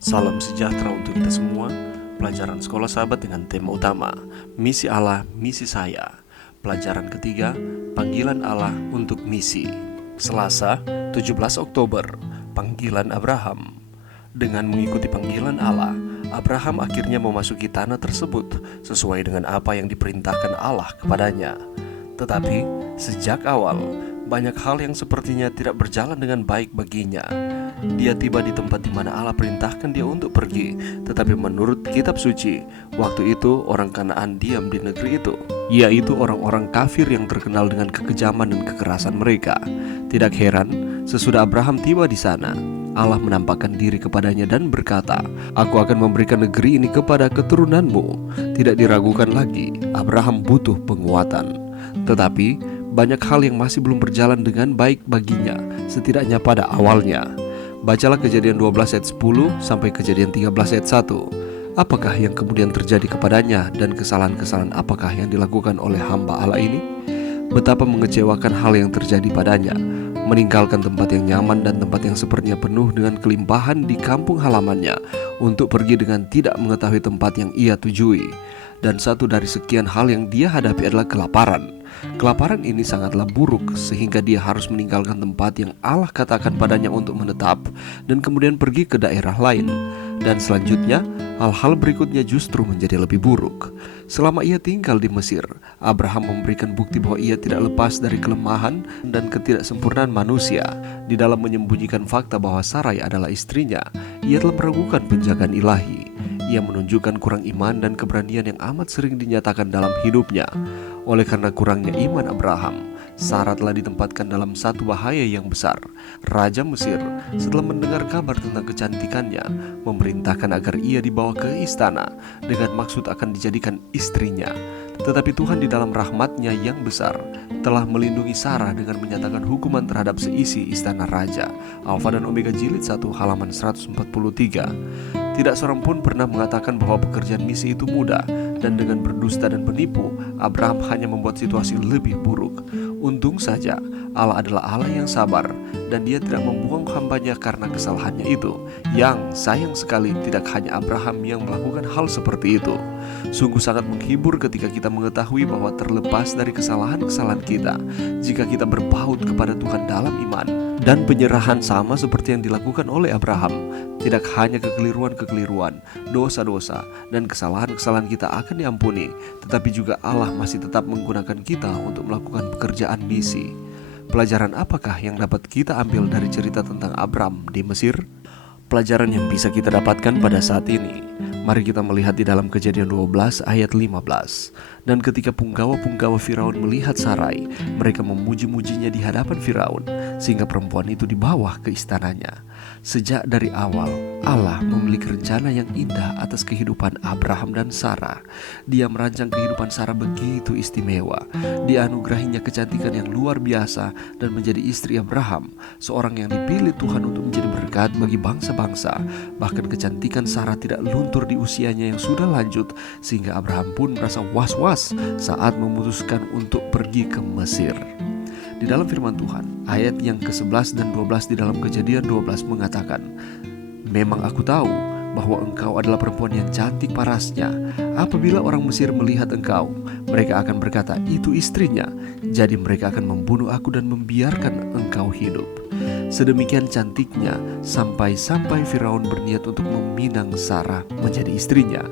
Salam sejahtera untuk kita semua. Pelajaran sekolah sahabat dengan tema utama Misi Allah, Misi Saya. Pelajaran ketiga, Panggilan Allah untuk Misi. Selasa, 17 Oktober, Panggilan Abraham. Dengan mengikuti panggilan Allah, Abraham akhirnya memasuki tanah tersebut sesuai dengan apa yang diperintahkan Allah kepadanya. Tetapi sejak awal, banyak hal yang sepertinya tidak berjalan dengan baik baginya. Dia tiba di tempat di mana Allah perintahkan dia untuk pergi, tetapi menurut kitab suci, waktu itu orang Kanaan diam di negeri itu, yaitu orang-orang kafir yang terkenal dengan kekejaman dan kekerasan mereka. Tidak heran, sesudah Abraham tiba di sana, Allah menampakkan diri kepadanya dan berkata, "Aku akan memberikan negeri ini kepada keturunanmu." Tidak diragukan lagi, Abraham butuh penguatan. Tetapi banyak hal yang masih belum berjalan dengan baik baginya, setidaknya pada awalnya. Bacalah Kejadian 12 ayat 10 sampai Kejadian 13 ayat 1. Apakah yang kemudian terjadi kepadanya dan kesalahan-kesalahan apakah yang dilakukan oleh hamba Allah ini? Betapa mengecewakan hal yang terjadi padanya. Meninggalkan tempat yang nyaman dan tempat yang sepertinya penuh dengan kelimpahan di kampung halamannya untuk pergi dengan tidak mengetahui tempat yang ia tujui. Dan satu dari sekian hal yang dia hadapi adalah kelaparan. Kelaparan ini sangatlah buruk sehingga dia harus meninggalkan tempat yang Allah katakan padanya untuk menetap dan kemudian pergi ke daerah lain. Dan selanjutnya, hal-hal berikutnya justru menjadi lebih buruk. Selama ia tinggal di Mesir, Abraham memberikan bukti bahwa ia tidak lepas dari kelemahan dan ketidaksempurnaan manusia. Di dalam menyembunyikan fakta bahwa Sarai adalah istrinya, ia telah meragukan penjagaan ilahi. Ia menunjukkan kurang iman dan keberanian yang amat sering dinyatakan dalam hidupnya. Oleh karena kurangnya iman Abraham, Sarah telah ditempatkan dalam satu bahaya yang besar. Raja Mesir, setelah mendengar kabar tentang kecantikannya, memerintahkan agar ia dibawa ke istana dengan maksud akan dijadikan istrinya. Tetapi Tuhan di dalam rahmat-Nya yang besar telah melindungi Sarah dengan menyatakan hukuman terhadap seisi istana raja. Alfa dan Omega jilid 1 halaman 143. Tidak seorang pun pernah mengatakan bahwa pekerjaan misi itu mudah, dan dengan berdusta dan penipu, Abraham hanya membuat situasi lebih buruk. Untung saja Allah adalah Allah yang sabar, dan Dia tidak membuang hambanya karena kesalahannya itu. Yang sayang sekali tidak hanya Abraham yang melakukan hal seperti itu. Sungguh sangat menghibur ketika kita mengetahui bahwa terlepas dari kesalahan-kesalahan kita, jika kita berpaut kepada Tuhan dalam iman dan penyerahan sama seperti yang dilakukan oleh Abraham, tidak hanya kekeliruan-kekeliruan, dosa-dosa, dan kesalahan-kesalahan kita akan diampuni, tetapi juga Allah masih tetap menggunakan kita untuk melakukan pekerjaan misi. Pelajaran apakah yang dapat kita ambil dari cerita tentang Abram di Mesir? Pelajaran yang bisa kita dapatkan pada saat ini, mari kita melihat di dalam Kejadian 12 ayat 15. Dan ketika punggawa-punggawa Firaun melihat Sarai, mereka memuji-mujinya di hadapan Firaun, sehingga perempuan itu dibawa ke istananya. Sejak dari awal, Allah memiliki rencana yang indah atas kehidupan Abraham dan Sarah. Dia merancang kehidupan Sarah begitu istimewa. Dianugerahinya kecantikan yang luar biasa dan menjadi istri Abraham, seorang yang dipilih Tuhan untuk menjadi berkat bagi bangsa-bangsa. Bahkan kecantikan Sarah tidak luntur di usianya yang sudah lanjut, sehingga Abraham pun merasa was-was saat memutuskan untuk pergi ke Mesir. Di dalam firman Tuhan, ayat yang ke-11 dan 12 di dalam Kejadian 12 mengatakan, "Memang aku tahu bahwa engkau adalah perempuan yang cantik parasnya. Apabila orang Mesir melihat engkau, mereka akan berkata, 'Itu istrinya.' Jadi mereka akan membunuh aku dan membiarkan engkau hidup." Sedemikian cantiknya sampai-sampai Firaun berniat untuk meminang Sarah menjadi istrinya,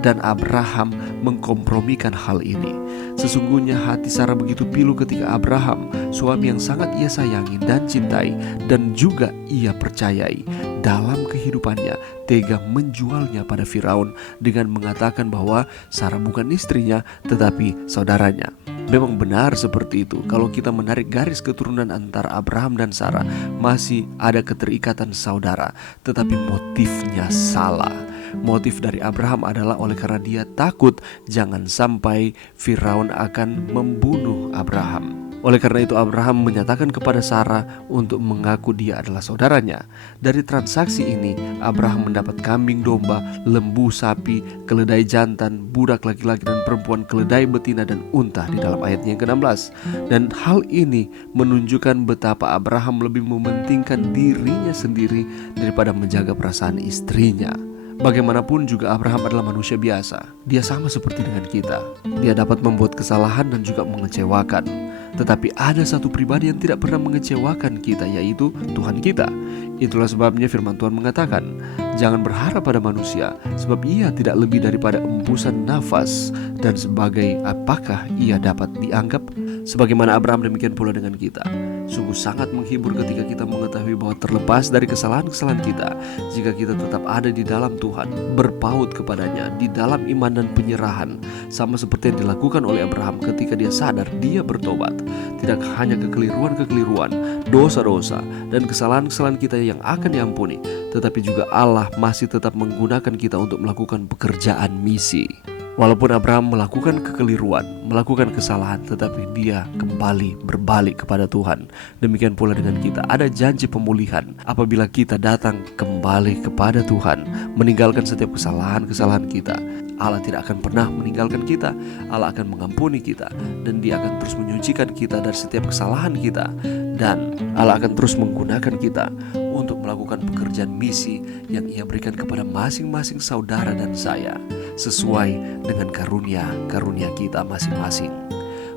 dan Abraham mengkompromikan hal ini. Sesungguhnya hati Sarah begitu pilu ketika Abraham, suami yang sangat ia sayangi dan cintai dan juga ia percayai dalam kehidupannya, tega menjualnya pada Firaun dengan mengatakan bahwa Sarah bukan istrinya tetapi saudaranya. Memang benar seperti itu. Kalau kita menarik garis keturunan antara Abraham dan Sarah, masih ada keterikatan saudara, tetapi motifnya salah. Motif dari Abraham adalah oleh karena dia takut jangan sampai Firaun akan membunuh Abraham. Oleh karena itu Abraham menyatakan kepada Sarah untuk mengaku dia adalah saudaranya. Dari transaksi ini Abraham mendapat kambing domba, lembu sapi, keledai jantan, budak laki-laki dan perempuan, keledai betina dan unta di dalam ayatnya yang ke-16. Dan hal ini menunjukkan betapa Abraham lebih mementingkan dirinya sendiri daripada menjaga perasaan istrinya. Bagaimanapun juga Abraham adalah manusia biasa. Dia sama seperti dengan kita. Dia dapat membuat kesalahan dan juga mengecewakan. Tetapi ada satu pribadi yang tidak pernah mengecewakan kita, yaitu Tuhan kita. Itulah sebabnya firman Tuhan mengatakan, jangan berharap pada manusia, sebab ia tidak lebih daripada embusan nafas, dan sebagai apakah ia dapat dianggap? Sebagaimana Abraham, demikian pula dengan kita. Sungguh sangat menghibur ketika kita mengetahui bahwa terlepas dari kesalahan-kesalahan kita, jika kita tetap ada di dalam Tuhan, berpaut kepadanya di dalam iman dan penyerahan, sama seperti yang dilakukan oleh Abraham ketika dia sadar dia bertobat. Tidak hanya kekeliruan-kekeliruan, dosa-dosa, dan kesalahan-kesalahan kita yang akan diampuni, tetapi juga Allah masih tetap menggunakan kita untuk melakukan pekerjaan misi. Walaupun Abraham melakukan kekeliruan, melakukan kesalahan, tetapi dia kembali berbalik kepada Tuhan. Demikian pula dengan kita, ada janji pemulihan apabila kita datang kembali kepada Tuhan, meninggalkan setiap kesalahan-kesalahan kita. Allah tidak akan pernah meninggalkan kita. Allah akan mengampuni kita, dan Dia akan terus menyucikan kita dari setiap kesalahan kita. Dan Allah akan terus menggunakan kita untuk melakukan pekerjaan misi yang Ia berikan kepada masing-masing saudara dan saya, sesuai dengan karunia-karunia kita masing-masing.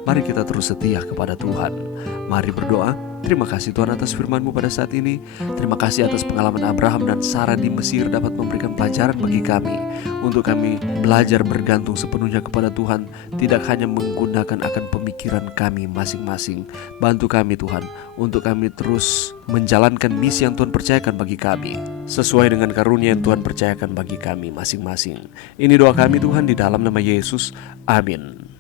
Mari kita terus setia kepada Tuhan. Mari berdoa. Terima kasih Tuhan atas firman-Mu pada saat ini. Terima kasih atas pengalaman Abraham dan Sarah di Mesir dapat memberikan pelajaran bagi kami, untuk kami belajar bergantung sepenuhnya kepada Tuhan, tidak hanya menggunakan akan pemikiran kami masing-masing. Bantu kami Tuhan, untuk kami terus menjalankan misi yang Tuhan percayakan bagi kami, sesuai dengan karunia yang Tuhan percayakan bagi kami masing-masing. Ini doa kami Tuhan, di dalam nama Yesus. Amin.